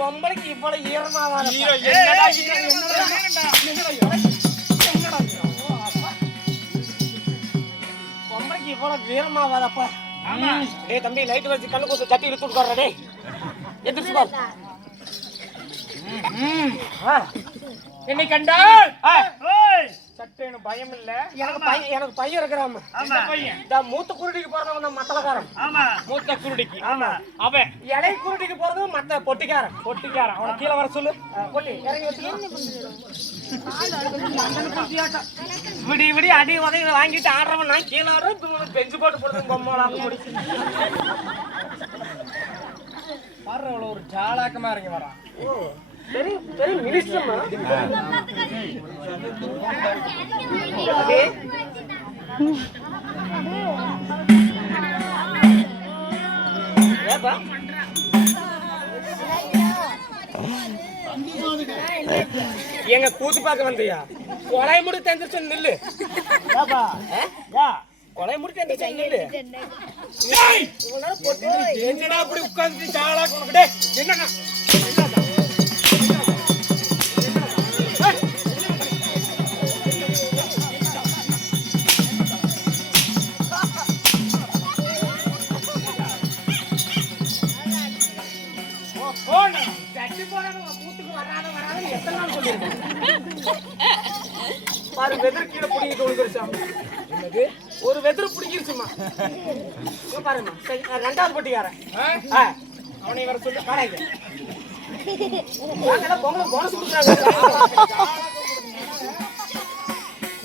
பொம்பளைக்கு இவ்வளவு ஈரமாவாத பொம்பளைக்கு இவ்வளவு வீரமாவாதப்பா. டேய் தம்பி லைட் வச்சு கண்ணு கொடுத்து தட்டி இழுத்து விடுறாரு. டேய் எந்திரிச்சு பாரு. என்னை கண்டால் சட்டேன்னு பயம் இல்ல. எனக்கு பையன் இருக்கிறான். மூத்த குருடிக்கு போறவன் தான் மத்தளக்காரன். மூத்த குருடிக்கு அவன் இலை குருடிக்கு போறதும் மத்த பொட்டிக்காரன். அவனை கீழே வர சொல்லு. பொட்டி இறங்கி விடி விடி அடி உதவி வாங்கிட்டு ஆடுறவன் நான் கீழே ஆடுறேன். பெஞ்சு போட்டு போடுறது பொம்மாளாக்க முடிச்சு பாடுற ஒரு ஜாலாக்கமா இறங்கி வரான். பெரிய பெரிய மினிஸ்டர்மா. எங்க கூத்து பார்க்க வந்தியா? கொலை முடி தெரிஞ்சிருச்சு நில்லு. கொலை முடி தெரிஞ்சிருச்சு நில்லு. என்னடா அப்படி உட்கார்ந்து ஜாலாக்க என்னங்க ஒரு வெதர் பிடிக்கிருச்சுமா. பாருமா ரெண்டாவது பொட்டிக்காரன் அவனை வர சொல்லி பாருங்க. போனஸ் கொடுக்குறாங்க.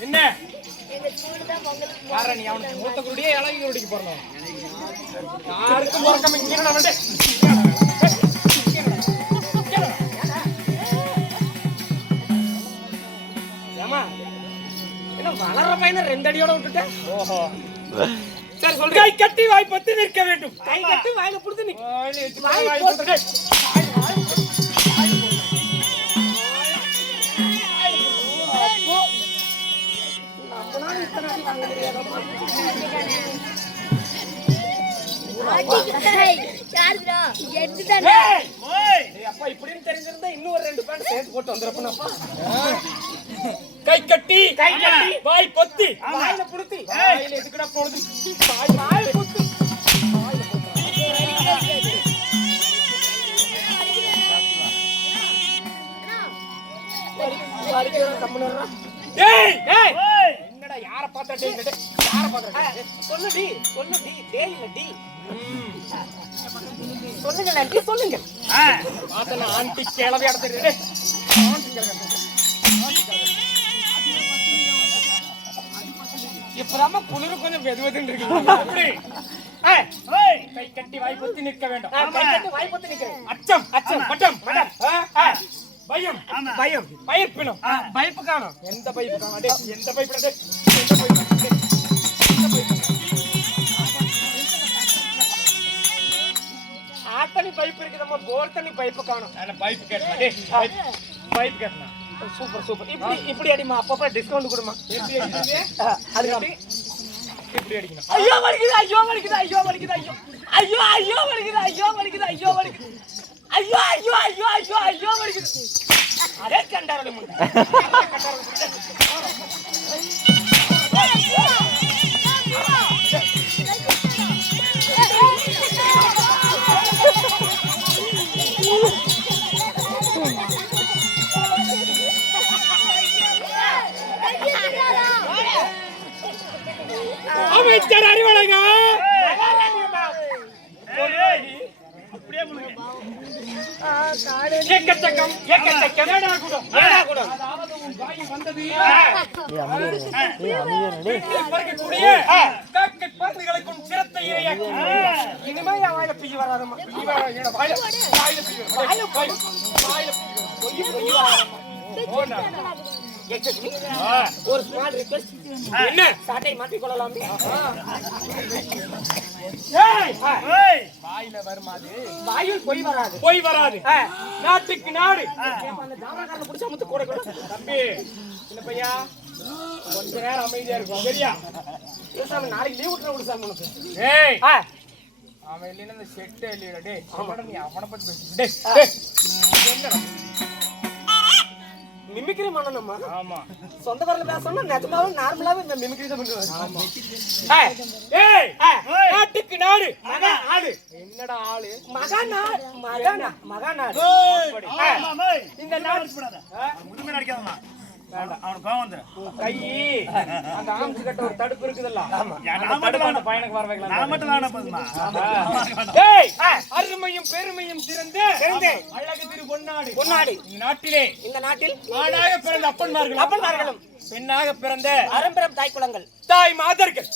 என்ன நீ அவனுக்கு மூத்த குருடியே இளவி குருடிக்கு போறோம். யாருக்கும் போறக்காம இங்க வளர்ற பையனை 2 அடியோட விட்டுட்டேன். ஓஹோ சரி சொல்றேன். கை கட்டி வாய் பத்தி நிற்க வேண்டும். கை கட்டி வாயில புடிச்சு நிக்க. வாய் போட்டு நம்மனால இத்தனை அடி வாங்க முடியாதோ. அப்பா இப்படின்னு தெரிஞ்சிருந்தா இன்னும் ஒரு 2 பேண்ட் சேர்த்து போட்டு வந்துருப்பா. கை கட்டி வாய் பொத்தி வாயில புடுத்தி வாயில எதுக்குடா போடுது? வாய் பொத்தி என்னடா யார பார்த்தா சொல்லுடி டேய் இல்ல டி சொல்லுங்க நன்றி சொல்லுங்க. ஆண்டி கிளவி அடுத்து இப்பதாம குளிர் கொஞ்சம் வெதுவெதுன்னு இருக்கு. கை கட்டி வாய் பொத்தி நிற்க வேண்டும். கை கட்டி வாய் பொத்தி நிற்கிறேன். அச்சம் மட்டம் பயம் பயப்பினும் பைப்பு காணும். எந்த பைப்பு காணும்? எந்த பைப்பு? ஆத்தனி பைப்பு இருக்கு. நம்ம போர் தண்ணி பைப்பு காணும். பைப்பு கேட்டேன். பைப்பு கேட்டேன். சூப்பர் இப்படி அடிமா. அப்பப்ப டிஸ்கவுண்ட் கொடுமா. இப்படி அடிக்கணும். ஐயோ வலிக்குது. அதே கண்டாரல முன்ன அமைச்சர் அறிவழகா ஒரு ஸ்மால் ரிக்வெஸ்ட். என்ன சாட்டை மாத்தி கொள்ளலாம். வாயில வருமாது. வாயில் பொய் வராது. நாட்டுக்கு நாடு. அந்த ஜாமக்காரனை புடிச்ச முத்து கூட தம்பி இந்த பையா கொஞ்ச நேரம் அமைதியா இருக்கும். சரியா? சாமி நாளைக்கு லீவ் விட்டுற விடு சாமி உனக்கு. அவன் இல்லைன்னா இந்த செட்டு இல்லையா டேய் நீ அவனை பத்தி பேசிட்டு என்னடா மிமிக்ரி பண்ணணுமா? ஆமா சொந்த வரல பேசணும்னா நிஜமாவே நார்மலாவே இந்த மிமிக்ரி தான் பண்ணுவாங்க. ஆமா ஏய் நாட்டுக்கு நாடு மகன் ஆளு என்னடா ஆளு மகாநாடு இந்த நாடு முதுமை நடிக்காதமா வேண்டாம் அவனுக்கு கோவம் வந்துடும். கை அந்த ஆம்ஸ் கட்ட ஒரு தடுப்பு இருக்குதுல்ல நான் மட்டும் அந்த பையனுக்கு வர வைக்கலாம் நான் மட்டும் வேணாம் போதுமா டேய் அருமையும் பெருமையும் சிறந்து அழகு திரு பொன்னாடு இந்த நாட்டில் ஆணாக பிறந்த அப்பன்மார்களும் பெண்ணாக பிறந்த அறம்பெரும் தாய் குலங்கள் தாய் மாதர்கள்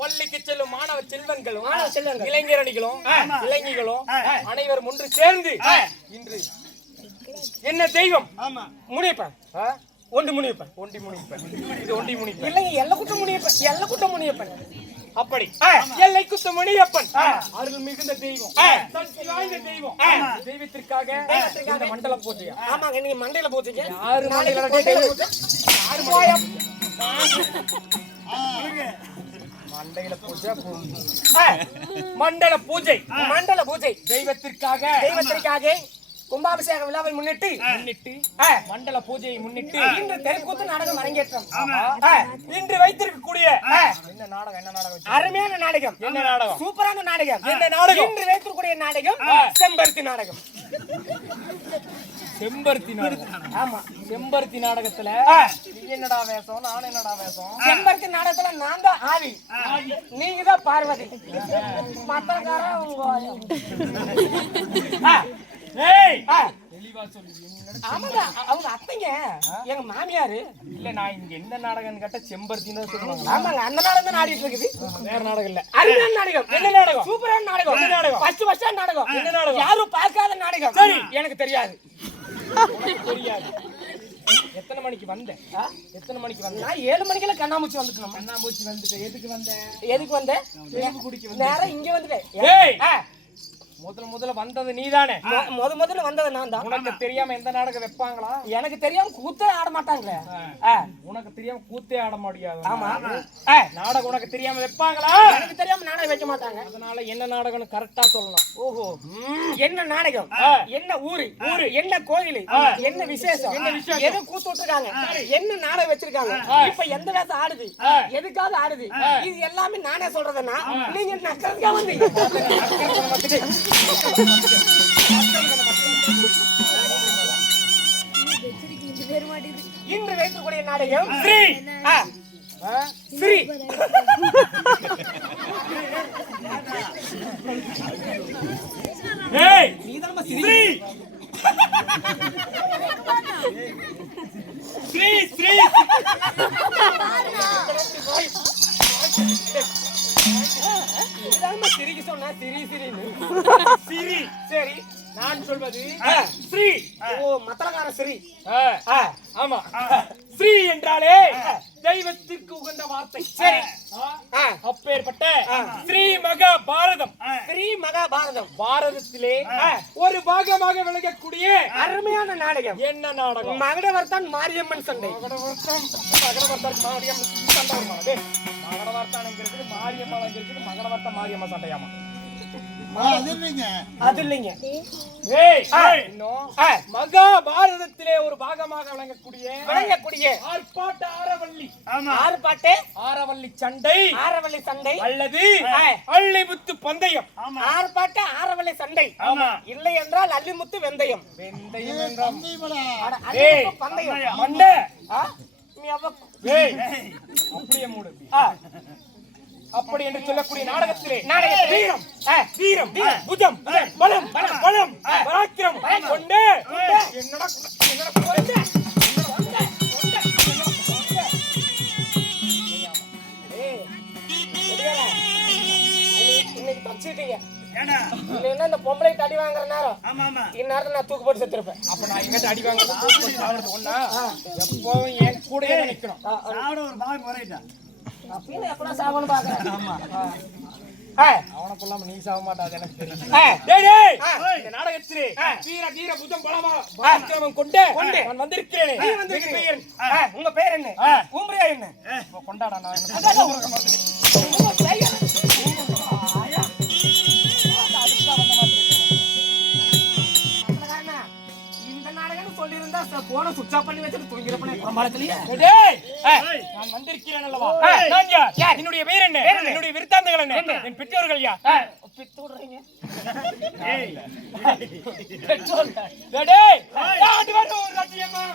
பள்ளிக்கு செல்லும் மாணவ செல்வங்களும் இளைஞரணிகளும் இளைஞர்களும் அனைவரும் ஒன்று சேர்ந்து இன்று என்ன தெய்வம் முனியப்பன் ஒண்டி முனியப்பன் இது ஒண்டி முனியப்பன் இல்லைங்க எல்ல குட்ட முனியப்பன் அப்படி எல்லை குத்த முனியப்பன் அருள் மிகுந்த தெய்வம் சக்தி வாய்ந்த தெய்வம் தெய்வத்திற்காக இந்த மண்டல பூஜையா ஆமாங்க நீங்க மண்டையில போச்சீங்க யாரு மண்டையில பூஜை மண்டல பூஜை தெய்வத்திற்காக கும்பாபிஷேக விழாவை முன்னிட்டு மண்டல பூஜையை முன்னிட்டு இன்று தெருக்கூத்து நாடகம் அரங்கேற்றம். இன்று வைத்திருக்கக்கூடிய என்ன நாடகம் அருமையான நாடகம். என்ன நாடகம்? சூப்பரான நாடகம். என்ன நாடகம்? இன்று வைத்திருக்கக்கூடிய நாடகம் செம்பருத்தி நாடகம். ஆமா செம்பருத்தி நாடகத்துல என்னடா வேஷம் நான் என்னடா வேஷம்? செம்பருத்தி நாடகத்துல நான் தான் ஆவி, நீங்க தான் பார்வதி. மத்தக்காரன் தெளிவா சொல்லு. அவங்க அத்தைங்க எங்க மாமியாரு. இல்ல நான் இங்க என்ன நாடகம் கேட்ட செம்பருத்தின்னு சொல்லுவாங்க. ஆமாங்க அந்த நாடகம் தான் ஆடிட்டு இருக்குது. வேற நாடகம் இல்ல. அருமையான நாடகம். என்ன நாடகம்? சூப்பரான நாடகம். என்ன நாடகம்? ஃபர்ஸ்ட் நாடகம். என்ன நாடகம்? யாரும் பார்க்காத நாடகம். சரி எனக்கு தெரியாது. தெரியாது. எத்தனை மணிக்கு வந்த? நான் 7 மணிக்கெல்லாம் கண்ணாமூச்சி வந்துட்டேன். கண்ணாமூச்சி வந்துட்டு எதுக்கு வந்தேன்? நேரா இங்க வந்துட்டேன். முதல்ல வந்தது நீதானே? முதல்ல வந்தது நான் தான். உனக்கு தெரியாம எந்த நாடகம் வைப்பாங்களா? எனக்கு தெரியாம கூத்தே ஆட மாட்டாங்களே. உனக்கு தெரியாம கூத்தே ஆட முடியாது. ஆமா. நாடகம் உனக்கு தெரியாம வைப்பாங்களா? எனக்கு தெரியாம நாடகம் வைக்க மாட்டாங்க. அதனால என்ன நாடகம்னு கரெக்டா சொல்லணும். ஓஹோ, என்ன நாடகம், என்ன ஊரு, என்ன கோயில், என்ன விசேஷம், எது கூத்து விட்டுருக்காங்க, என்ன நாடகம் வச்சிருக்காங்க, இப்ப எந்த வேஷம் ஆடுது, எதுக்காவது ஆடுது, இது எல்லாமே நானே சொல்றதுன்னா நீங்க நக்கறதுக்கா வந்தீங்க. இன்று வைக்கக்கூடிய நாடகம் ஸ்ரீ ஸ்ரீ ஸ்ரீ ஸ்ரீ சிரிக்கு சொன்னா சிரி சிரி. சரி, நான் சொல்வது ஸ்ரீ. ஓ மத்தலகார ஸ்ரீ. ஆமா, ஸ்ரீ என்றாலே தெய்வத்திற்கு உகந்த வார்த்தை. சரி, அப்பேற்பட்ட ஸ்ரீ மகாபாரதம். ஸ்ரீ மகாபாரதம் பாரதத்திலே ஒரு பாகமாக விளங்கக்கூடிய அருமையான நாடகம். என்ன நாடகம்? மகடவர்த்தான் மாரியம்மன் சண்டை. மகடவர்த்தான் மாரியம்மன் சண்டை. மகடவர்த்தான் இருக்குது, மாரியம்மன் இருக்குது. மகடவர்த்த மாரியம்மன் சண்டையாமா? அது இல்லைங்க. மகாபாரதத்திலே ஒரு பாகமாக விளங்கக்கூடிய ஆர்ப்பாட்ட ஆரவல்லி சண்டை அல்லது அள்ளிமுத்து பந்தயம். ஆர்ப்பாட்ட ஆரவல்லி சண்டை இல்லை என்றால் அள்ளிமுத்து வெந்தயம். பந்தயம் மண்டை அப்படியே மூடு. அப்படி என்று சொல்லக்கூடிய நாடகத்திலே வீரம் வீரம் புஜம் பலம் பலம் பராக்கிரம் கொண்டு இன்னைக்கு தப்பிச்சிட்டீங்க. இல்லைன்னா இந்த பொம்பளை அடி வாங்குற நேரம் இந்நேரத்துல நான் தூக்கு போட்டு செத்துருப்பேன். அப்ப நான் எங்கிட்ட அடி வாங்குறது ஒண்ணா? எப்பவும் என் கூட நிக்கணும். அப்படின்னு எப்படா சாவணும் பாக்குறேன். அவனை கொள்ளாம நீ சாக மாட்டாது எனக்கு தெரியும். இந்த நாடகத்திலே வீர தீர புஜம் பலமா கொண்டு நான் வந்திருக்கிறேன். உங்க பேர் என்ன? ஊம்பரியா என்ன? கொண்டாடா நான் சுவிட்ச் ஆஃப் பண்ணி வச்சிட்டு தூங்கிறப்பனே பிரமாதத்திலேயே. டேய், நான் வந்திருக்கிறேன் அல்லவா? நான் யார்? என்னுடைய பேர் என்ன? என்னுடைய விருத்தாந்தங்கள் என்ன? என் பெற்றோர்கள் யார்? பித்து விடுறீங்க. ஏய் பெட்ரோல். டேய், ஆண்டு வரும் ஒரு ராஜ்யமா.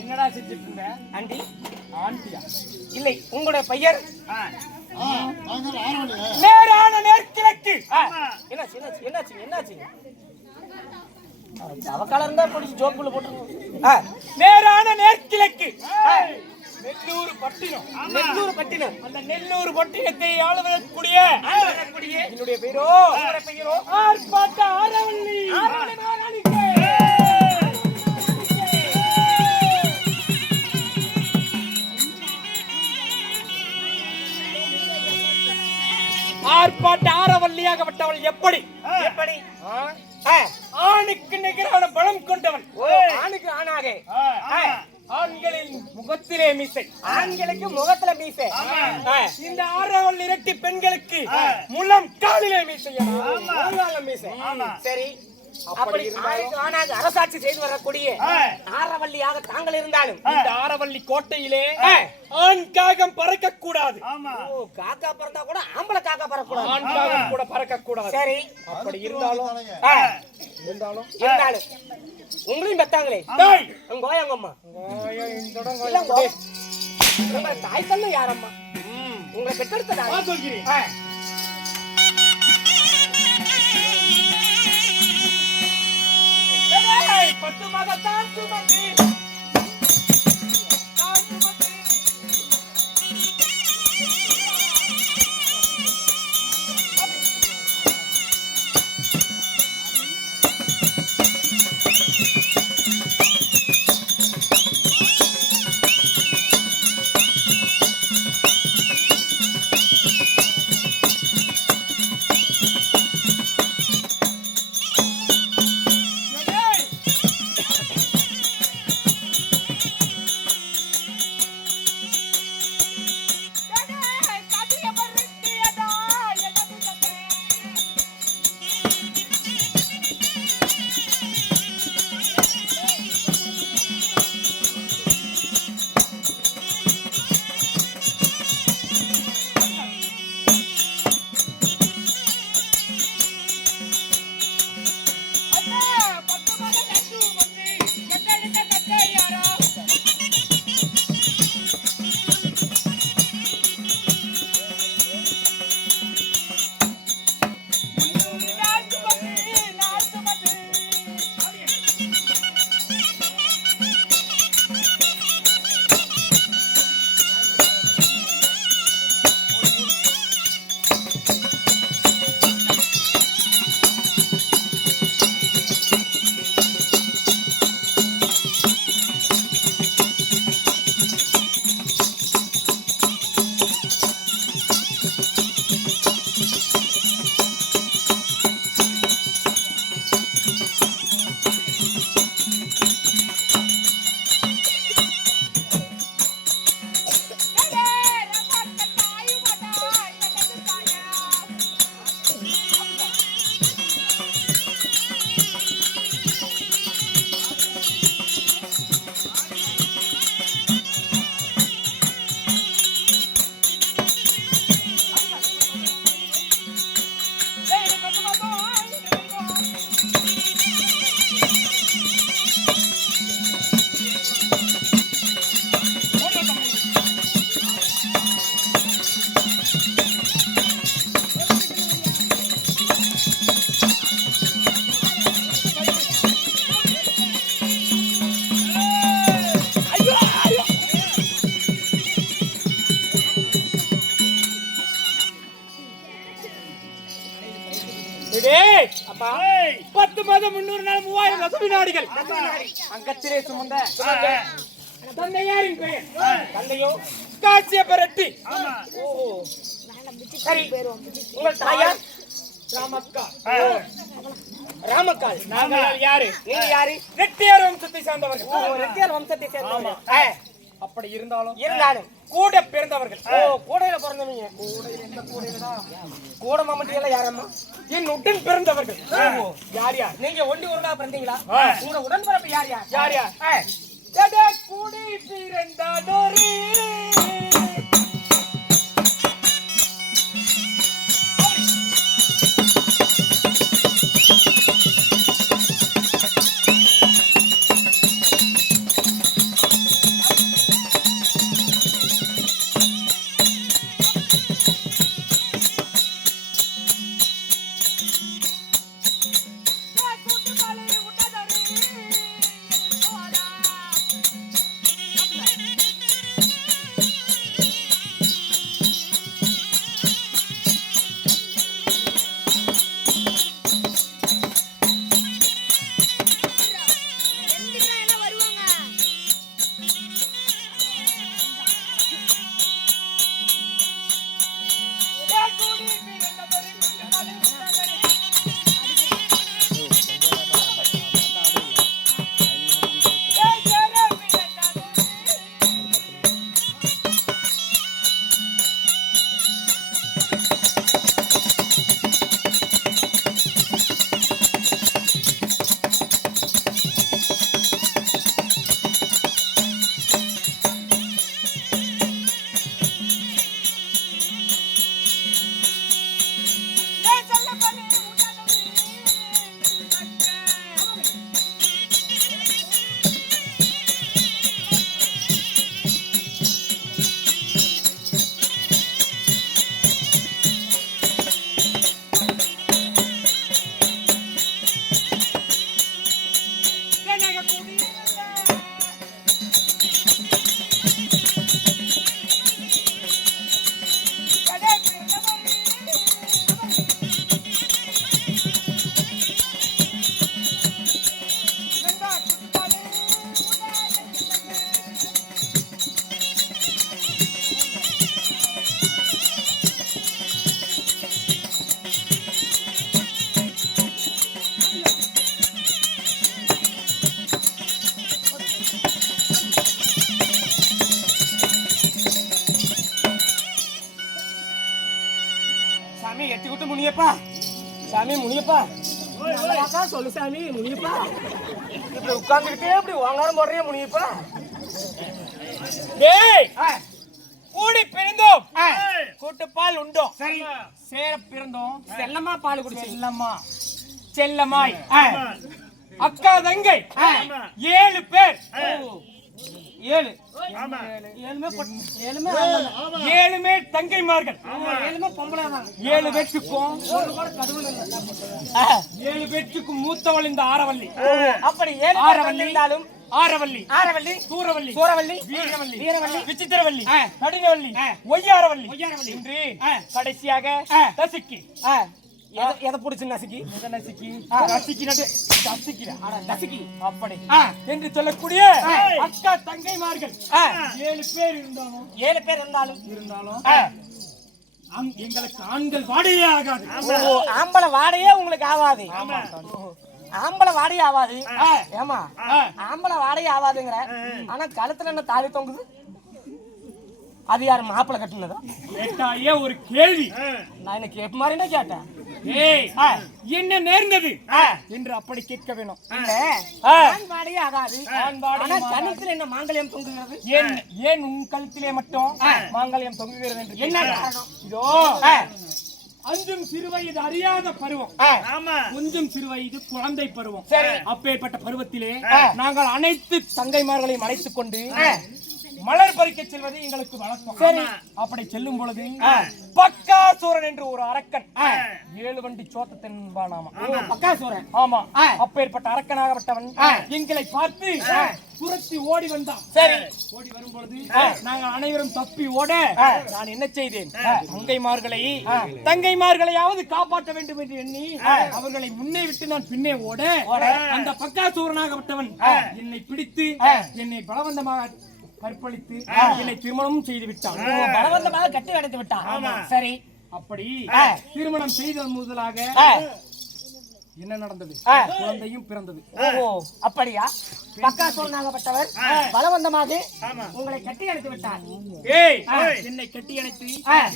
என்னடா செஞ்சிட்டு இருந்த? ஆண்டி ஆண்டியா? இல்லை, உங்களுடைய பெயர் நேரான நேர்கிழக்கு. என்னாச்சு என்னாச்சு என்னாச்சுங்க என்னாச்சுங்க? அவக்கால இருந்தா பிடிச்சி ஜோக்குள்ள போட்டுருங்க. நேரான நேர்கிழக்கு. நெல்லூர் பட்டினம். நெல்லூர் பட்டினம். அந்த நெல்லூர் பட்டினத்தை ஆளுவதற்குரிய என்னுடைய பேரோ ஆர்ப்பாட்ட ஆரவல்லி. ஆர்ப்பாட்ட ஆரவல்லியாகப்பட்டவள் எப்படி எப்படி? ஆணுக்கு நிகரான பலம் கொண்டவள். ஆணுக்கு ஆணாக ஆண்களின் முகத்திலே மீசை, ஆண்களுக்கு முகத்துல மீசை. இந்த ஆரவல் இரட்டி பெண்களுக்கு முலம் காலிலே மீசை. மீசை. சரி, அப்படி ஆணுக்கு ஆணாக அரசாட்சி செய்து வரக்கூடிய ஆரவல்லியாக தாங்கள் இருந்தாலும் இந்த ஆரவல்லி கோட்டையிலே ஆண் காகம் பறக்க கூடாது. காக்கா பறந்தா கூட ஆம்பளை காக்கா பறக்கூடாது. ஆண் காகம் கூட பறக்க கூடாது. சரி, அப்படி இருந்தாலும் இருந்தாலும் உங்களையும் பெத்தாங்களே உங்க அம்மா உங்க தாய் தந்தை யாரம்மா? உங்களை பெற்றெடுத்ததா சொல்கிறேன். பத்து மாதத்தான் சுமந்து டேய், அப்பா 10 மாதம் 300 நாள் 3000 வசதி நாடுகள் அங்கத்திலே சுமந்த தந்தையாரின் பெயர் தந்தையோ காசியப்ப ரெட்டி. ஓ சரி உங்கள் தாயார் ராமக்கா. ராமக்கால் நாங்கள் யாரு? நீங்க யாரு? ரெட்டியார் வம்சத்தை சார்ந்தவர்கள். ஓ ரெட்டியார் வம்சத்தை சேர்ந்தவங்க. அப்படி இருந்தாலும் இருந்தாலும் கூட பிறந்தவர்கள். ஓ கூடையில பிறந்தவங்க. கூட மாமட்டி எல்லாம் யாரம்மா? என் உடன் பிறந்தவர்கள். யார் யார்? நீங்க ஒண்டி ஒருடா பிறந்தீங்களா? ஆ. உங்க உடன்பிறப்பு யார் யார்? யார் யார்? ஆ. எடா கூடி பிறந்ததொரு சாமி எட்டி விட்டு முனியப்பா. சாமி முனியப்பா. நல்லதாக்கா சொல்லு சாமி முனியப்பா. இப்படி உட்கார்ந்துக்கிட்டே இப்படி ஓங்காரம் போடுறே முனியப்பா. டேய், ஆ. கூடி பிறந்தோம். ஆ. கூட்டுப்பால் உண்டோம். சரி சேர பிறந்தோம். செல்லம்மா பால் குடிச்சு. செல்லம்மா செல்லமாய் ஆ. அக்கா தங்கை ஆ. 7 பேர். 7 ஆமா. ஏழுமே 7 தங்கைமார்கள். ஏழுமே பொம்பளை தான். 7 பேற்றுக்கும் ஒரு கூட கடவுள் இல்லை. 7 பேற்றுக்கும் மூத்தவள் இந்த ஆரவல்லி. அப்படி 7 ஆரவல்லி இருந்தாலும் ஆரவல்லி, ஆரவல்லி, சூரவல்லி, சூரவல்லி, வீரவல்லி, வீரவல்லி, விசித்திரவல்லி, ஆ. கடினவல்லி, ஆ. ஒய்யாரவல்லி, ஒய்யாரவல்லி. இன்று ஆ. கடைசியாக ஆ. தசிக்கி. ஆ. எதை பிடிச்சு நசுக்கி? நசுக்கி ஆ. நசுக்கினது தசிக்கிறா. நசுக்கி. அப்படி ஆ. என்று சொல்லக்கூடிய ஆ. அக்கா தங்கைமார்கள் ஆ. 7 பேர் இருந்தாலும் 7 பேர் இருந்தாலும் இருந்தாலும் எங்களுக்கு ஆண்கள் வாடையே ஆகாது. ஓ, ஆம்பளை வாடையே உங்களுக்கு ஆகாது. ஆம்பளை வாடையே ஆகாது. ஆ. ஏமா ஆ. ஆம்பளை வாடையே ஆகாதுங்கிற. ஆனா கழுத்துல என்ன தாலி தொங்குது? அது யாரு மாப்பிளை கட்டுனதா? கேட்டாயே ஒரு கேள்வி. நான் என்ன கேட்ப மாதிரினா கேட்டேன். ஏய், என்ன நேர்ந்தது என்று அப்படி கேட்க வேணும். இல்ல ஆ. ஆண் வாடையே ஆகாது. ஆண் வாடையே ஆனா ஆகாது. கழுத்துல என்ன மாங்கல்யம் தொங்குகிறது? ஏன் உன் கழுத்திலே மட்டும் மாங்கல்யம் தொங்குகிறது என்று என்ன கேட்டாய். காரணம்? இதோ ஆ. அஞ்சும் சிறுவயது அறியாத பருவம். ஆ. ஆமா. கொஞ்சம் சிறுவயது குழந்தை பருவம். சரி. அப்பேற்பட்ட பருவத்திலே ஆ. நாங்கள் அனைத்து தங்கைமார்களையும் அழைத்துக் கொண்டு மலர் பறிக்க செல்வது எங்களுக்கு வழக்கம். சரி, அப்படி செல்லும் பொழுது பக்காசூரன் என்று ஒரு அரக்கன் 7 வண்டி சோத்த தென்பானாமா. பக்காசூரன். ஆமா, அப்பேற்பட்ட அரக்கனாகப்பட்டவன் எங்களை பார்த்து துரத்தி ஓடி வந்தான். சரி, ஓடி வரும் பொழுது நாங்கள் அனைவரும் தப்பி ஓட நான் என்ன செய்தேன், தங்கைமார்களையாவது காப்பாற்ற வேண்டும் என்று எண்ணி அவர்களை முன்னே விட்டு நான் பின்னே ஓட அந்த பக்காசூரனாகப்பட்டவன் என்னை பிடித்து என்னை பலவந்தமாக கற்பழித்து என்னை திருமணம் செய்து விட்டான். பலவந்தமாக கட்டி அடைத்து விட்டான். சரி, அப்படி திருமணம் செய்தல் முதலாக என்ன நடந்தது, குழந்தையும் பிறந்தது. ஓ, அப்படியா? பக்காசூரனாகப்பட்டவர் பலவந்தமாக உங்களை கட்டி அடைத்து விட்டார். என்னை கட்டி அணைத்து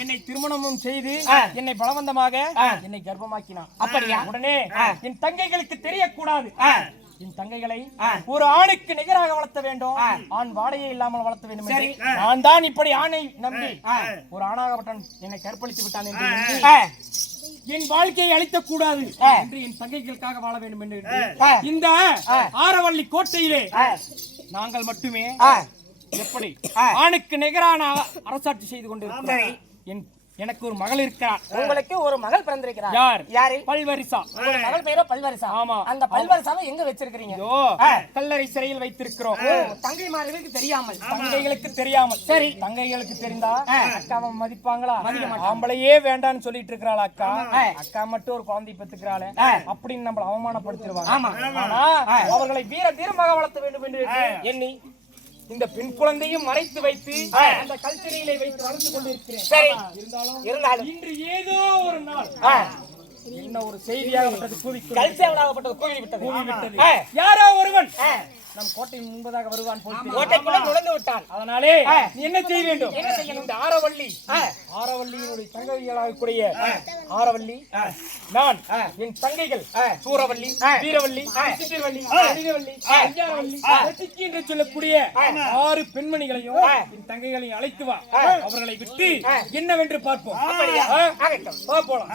என்னை திருமணமும் செய்து என்னை பலவந்தமாக என்னை கர்ப்பமாக்கினான். அப்படியா? உடனே என் தங்கைகளுக்கு தெரியக்கூடாது, என் தங்கைகளை ஒரு ஆணுக்கு நிகராக வளர்த்த வேண்டும், ஆண் வாடையே இல்லாமல் வளர்த்த வேண்டும் என்று நான் தான் இப்படி ஆணை நம்பி ஒரு ஆணாகப்பட்டான் என்னை கற்பழித்து விட்டான் என்று எண்ணி என் வாழ்க்கையை அழித்தக் கூடாது என்று என் தங்கைகளுக்காக வாழ வேண்டும் என்று இந்த ஆரவள்ளி கோட்டையிலே நாங்கள் மட்டுமே எப்படி ஆணுக்கு நிகரான அரசாட்சி செய்து கொண்டிருக்கிறோம். எனக்கு ஒரு மகள் இருக்கிறார். உங்களுக்கு ஒரு மகள் பிறந்திருக்கிறார். யார்? யாரு? பல்வரிசா. உங்க மகள் பேரோ பல்வரிசா? ஆமா. அந்த பல்வரிசாவை எங்க வச்சிருக்கீங்க? கல்லறை சிறையில் வைத்திருக்கிறோம். தங்கைமார்களுக்கு தெரியாமல்? தங்கைகளுக்கு தெரியாமல். சரி, தங்கைகளுக்கு தெரிந்தா அக்காவை மதிப்பாங்களா? ஆம்பளையே வேண்டான்னு சொல்லிட்டு இருக்கிறாள் அக்கா. அக்கா மட்டும் ஒரு குழந்தை பெற்றுக்கிறாள் அப்படின்னு நம்மள அவமானப்படுத்திடுவாங்க. ஆனா அவர்களை வீர தீரமாக வளர்த்த வேண்டும் என்று எண்ணி இந்த பெண் குழந்தையும் மறைத்து வைத்து அந்த கல்ச்சரியிலே வைத்து வளர்த்து கொண்டிருக்கிறேன். சரி, இருந்தாலும் இன்று ஏதோ ஒரு நாள் என்ன ஒரு செய்தியாகப்பட்டது கூவிவிட்டது. யாரோ ஒருவன் நம் கோட்டையின் முன்பதாக வருவான் போல் கோட்டைக்குள்ள நுழைந்து விட்டான். அதனாலே நீ என்ன செய்ய வேண்டும்? இந்த ஆரவல்லியினுடைய தங்கைகளாகக்கூடிய ஆரவல்லி நான் என் தங்கைகள் சூரவல்லி, வீரவல்லி, சித்திரவல்லி, கடிதவல்லி, ஐயாரவல்லி என்று சொல்லக்கூடிய 6 பெண்மணிகளையும் என் தங்கைகளையும் அழைத்து வா. அவர்களை விட்டு என்னவென்று பார்ப்போம். போலாம்.